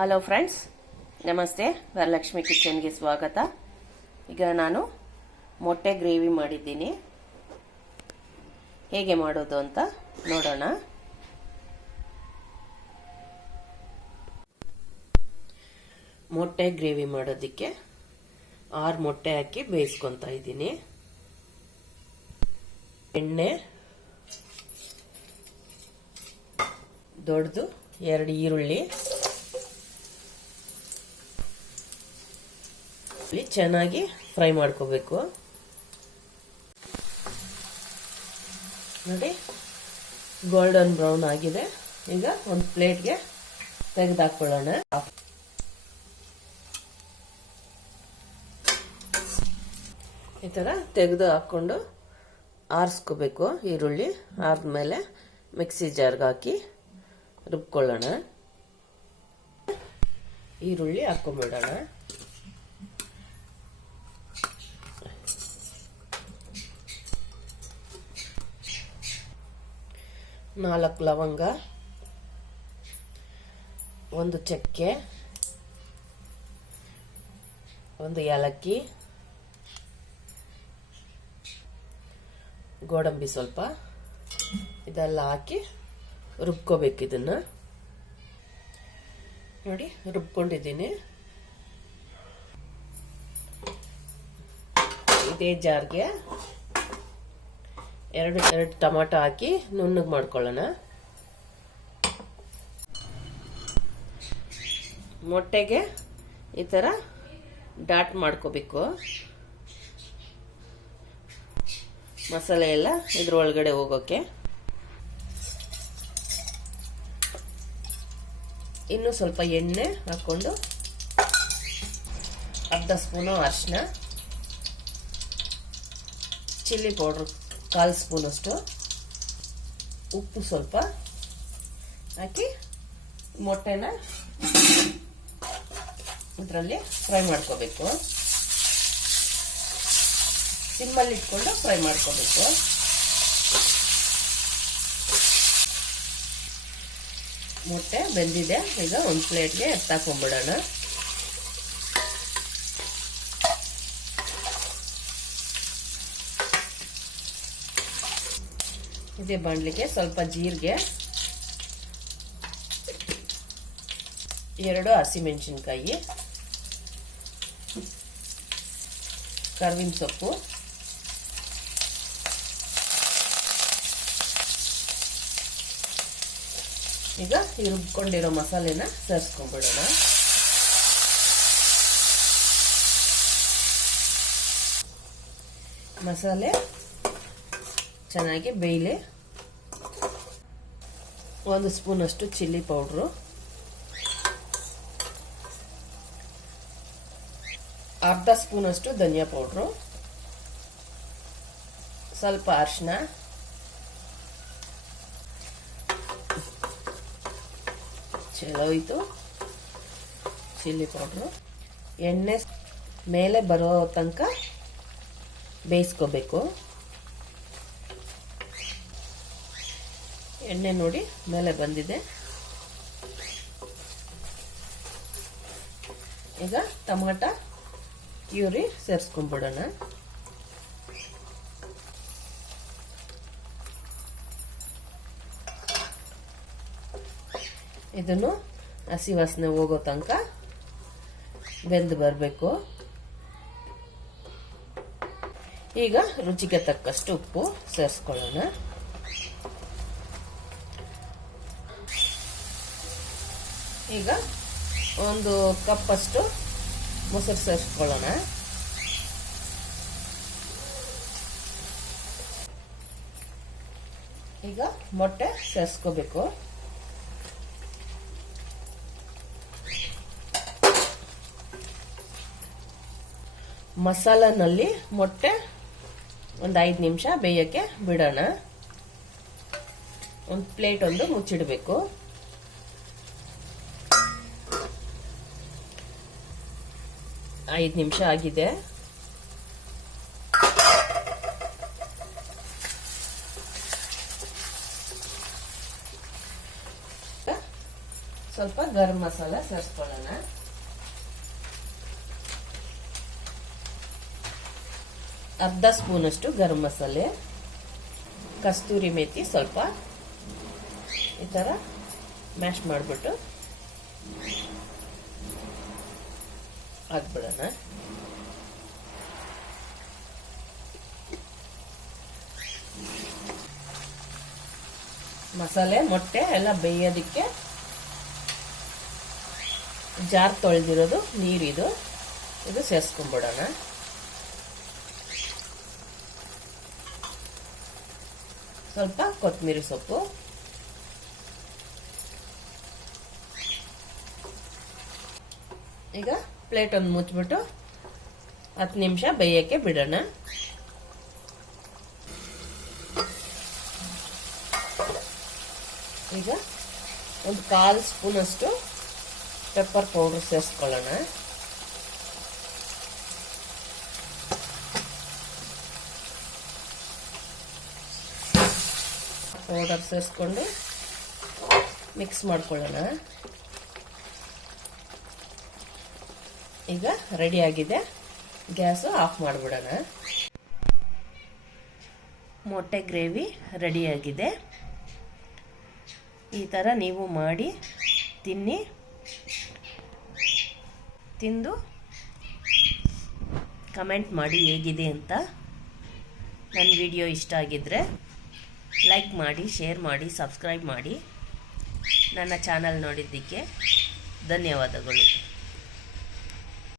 Hello friends ನಮಸ್ತೆ. ವರಲಕ್ಷ್ಮಿ ಕಿಚನ್ಗೆ ಸ್ವಾಗತ. ಈಗ ನಾನು ಮೊಟ್ಟೆ ಗ್ರೇವಿ ಮಾಡಿದ್ದೀನಿ. ಹೇಗೆ ಮಾಡೋದು ಅಂತ ನೋಡೋಣ. ಮೊಟ್ಟೆ ಗ್ರೇವಿ ಮಾಡೋದಕ್ಕೆ ಆರು ಮೊಟ್ಟೆ ಹಾಕಿ ಬೇಯಿಸ್ಕೊತಾ ಇದ್ದೀನಿ. ಎಣ್ಣೆ, ದೊಡ್ಡದು ಎರಡು ಈರುಳ್ಳಿ ಚೆನ್ನಾಗಿ ಫ್ರೈ ಮಾಡ್ಕೋಬೇಕು. ನೋಡಿ, ಗೋಲ್ಡನ್ ಬ್ರೌನ್ ಆಗಿದೆ. ಈಗ ಒಂದು ಪ್ಲೇಟ್ಗೆ ತೆಗೆದಾಕೊಳ್ಳೋಣ ಈ ಥರ ತೆಗೆದು ಹಾಕ್ಕೊಂಡು ಆರಿಸ್ಕೋಬೇಕು ಈರುಳ್ಳಿ ಆರಿದ್ಮೇಲೆ ಮಿಕ್ಸಿ ಜಾರ್ಗೆ ಹಾಕಿ ರುಬ್ಕೊಳ್ಳೋಣ. ಈರುಳ್ಳಿ ಹಾಕೊಂಬಿಡೋಣ. ನಾಲ್ಕು ಲವಂಗ, ಒಂದು ಚಕ್ಕೆ, ಒಂದು ಏಲಕ್ಕಿ, ಗೋಡಂಬಿ ಸ್ವಲ್ಪ, ಇದೆಲ್ಲ ಹಾಕಿ ರುಬ್ಕೋಬೇಕು ಇದನ್ನು. ನೋಡಿ, ರುಬ್ಕೊಂಡಿದ್ದೀನಿ. ಇದೇ ಜಾರ್ಗೆ ಎರಡು ಎರಡು ಟೊಮಾಟೊ ಹಾಕಿ ನುಣ್ಣಗೆ ಮಾಡ್ಕೊಳ್ಳೋಣ. ಮೊಟ್ಟೆಗೆ ಈ ಥರ ಡಾಟ್ ಮಾಡ್ಕೋಬೇಕು. ಮಸಾಲೆ ಎಲ್ಲ ಇದ್ರೊಳಗಡೆ ಹೋಗೋಕ್ಕೆ ಇನ್ನು ಸ್ವಲ್ಪ ಎಣ್ಣೆ ಹಾಕ್ಕೊಂಡು ಅರ್ಧ ಸ್ಪೂನು ಅರಿಶಿನ ಚಿಲ್ಲಿ ಪೌಡ್ರ್ ಕಾಲು ಸ್ಪೂನಷ್ಟು ಉಪ್ಪು ಸ್ವಲ್ಪ ಹಾಕಿ ಮೊಟ್ಟೆನ ಇದರಲ್ಲಿ ಫ್ರೈ ಮಾಡ್ಕೋಬೇಕು. ಸಿಮ್ಮಲ್ಲಿ ಇಟ್ಕೊಂಡು ಫ್ರೈ ಮಾಡ್ಕೋಬೇಕು. ಮೊಟ್ಟೆ ಬೆಂದಿದೆ. ಈಗ ಒಂದು ಪ್ಲೇಟ್ಗೆ ಎತ್ತಾಕೊಂಡ್ಬಿಡೋಣ ಇದೇ ಬಾಣಲಿಗೆ ಸ್ವಲ್ಪ ಜೀರಿಗೆ. ಎರಡು ಹಸಿಮೆಣಸಿನ್ಕಾಯಿ. ಕರ್ವಿನ ಸೊಪ್ಪು. ಈಗ ಈ ರುಬ್ಕೊಂಡಿರೋ ಮಸಾಲೆನ ಸೇರಿಸ್ಕೊಂಡ್ಬಿಡೋಣ ಮಸಾಲೆ ಚೆನ್ನಾಗಿ ಬೇಯಲಿ. ಒಂದು ಸ್ಪೂನ್ ಅಷ್ಟು ಚಿಲ್ಲಿ ಪೌಡ್ರು. ಅರ್ಧ ಸ್ಪೂನ್ ಅಷ್ಟು ಧನಿಯಾ ಪೌಡ್ರು. ಸ್ವಲ್ಪ ಅರಿಶಿನ ಚಲೋಯ್ತು ಚಿಲ್ಲಿ ಪೌಡ್ರು. ಎಣ್ಣೆ ಮೇಲೆ ಬರೋ ತನಕ ಬೇಯಿಸ್ಕೋಬೇಕು. ಎಣ್ಣೆ ನೋಡಿ ಮೇಲೆ ಬಂದಿದೆ. ಈಗ ಟಮಾಟ ಇವ್ರಿ ಸೇರಿಸ್ಕೊಂಡ್ಬಿಡೋಣ ಇದನ್ನು ಹಸಿ ವಾಸನೆ ಹೋಗೋ ತನಕ ಬೆಂದು ಬರಬೇಕು. ಈಗ ರುಚಿಗೆ ತಕ್ಕಷ್ಟು ಉಪ್ಪು ಸೇರಿಸ್ಕೊಳ್ಳೋಣ. ಈಗ ಒಂದು ಕಪ್ಪಷ್ಟು ಮೊಸರು ಸೇರಿಸ್ಕೊಳ್ಳೋಣ. ಈಗ ಮೊಟ್ಟೆ ಸೇರಿಸ್ಕೋಬೇಕು. ಮಸಾಲನಲ್ಲಿ ಮೊಟ್ಟೆ ಒಂದು ಐದು ನಿಮಿಷ ಬೇಯೋಕ್ಕೆ ಬಿಡೋಣ. ಒಂದು ಪ್ಲೇಟ್ ಒಂದು ಮುಚ್ಚಿಡಬೇಕು. ಐದು ನಿಮಿಷ ಆಗಿದೆ. ಸ್ವಲ್ಪ ಗರಂ ಮಸಾಲ ಸೇರಿಸ್ಕೊಳ್ಳೋಣ. ಅರ್ಧ ಸ್ಪೂನಷ್ಟು ಗರಂ ಮಸಾಲೆ. ಕಸ್ತೂರಿ ಮೇಥಿ ಸ್ವಲ್ಪ ಈ ಥರ ಮ್ಯಾಶ್ ಮಾಡಿಬಿಟ್ಟು. ಹಾಕ್ಬಿಡೋಣ. ಮಸಾಲೆ ಮೊಟ್ಟೆ ಎಲ್ಲ ಬೇಯೋದಕ್ಕೆ ಜಾರ್ ತೊಳೆದಿರೋದು ನೀರಿದು ಇದು ಸೇರಿಸ್ಕೊಂಡ್ಬಿಡೋಣ ಸ್ವಲ್ಪ ಕೊತ್ತಂಬರಿ ಸೊಪ್ಪು. ಈಗ ಪ್ಲೇಟ್ ಒಂದು ಮುಚ್ಚಿಬಿಟ್ಟು ಹತ್ತು ನಿಮಿಷ ಬೇಯೋಕ್ಕೆ ಬಿಡೋಣ. ಈಗ ಒಂದು ಕಾಲು ಸ್ಪೂನಷ್ಟು ಪೆಪ್ಪರ್ ಪೌಡರ್ ಸೇರಿಸ್ಕೊಳ್ಳೋಣ. ಪೌಡರ್ ಸೇರಿಸ್ಕೊಂಡು ಮಿಕ್ಸ್ ಮಾಡ್ಕೊಳ್ಳೋಣ. ಈಗ ಆಗಿದೆ. ಗ್ಯಾಸು ಆಫ್ ಮಾಡಿಬಿಡೋಣ. ಮೊಟ್ಟೆ ಗ್ರೇವಿ ರೆಡಿಯಾಗಿದೆ ಈ ಥರ ನೀವು ಮಾಡಿ, ತಿನ್ನಿ. ತಿಂದು ಕಮೆಂಟ್ ಮಾಡಿ ಹೇಗಿದೆ ಅಂತ ನನ್ನ ವಿಡಿಯೋ ಇಷ್ಟ ಆಗಿದ್ದರೆ ಲೈಕ್ ಮಾಡಿ ಶೇರ್ ಮಾಡಿ ಸಬ್ಸ್ಕ್ರೈಬ್ ಮಾಡಿ. ನನ್ನ ಚಾನಲ್ ನೋಡಿದ್ದಕ್ಕೆ ಧನ್ಯವಾದಗಳು.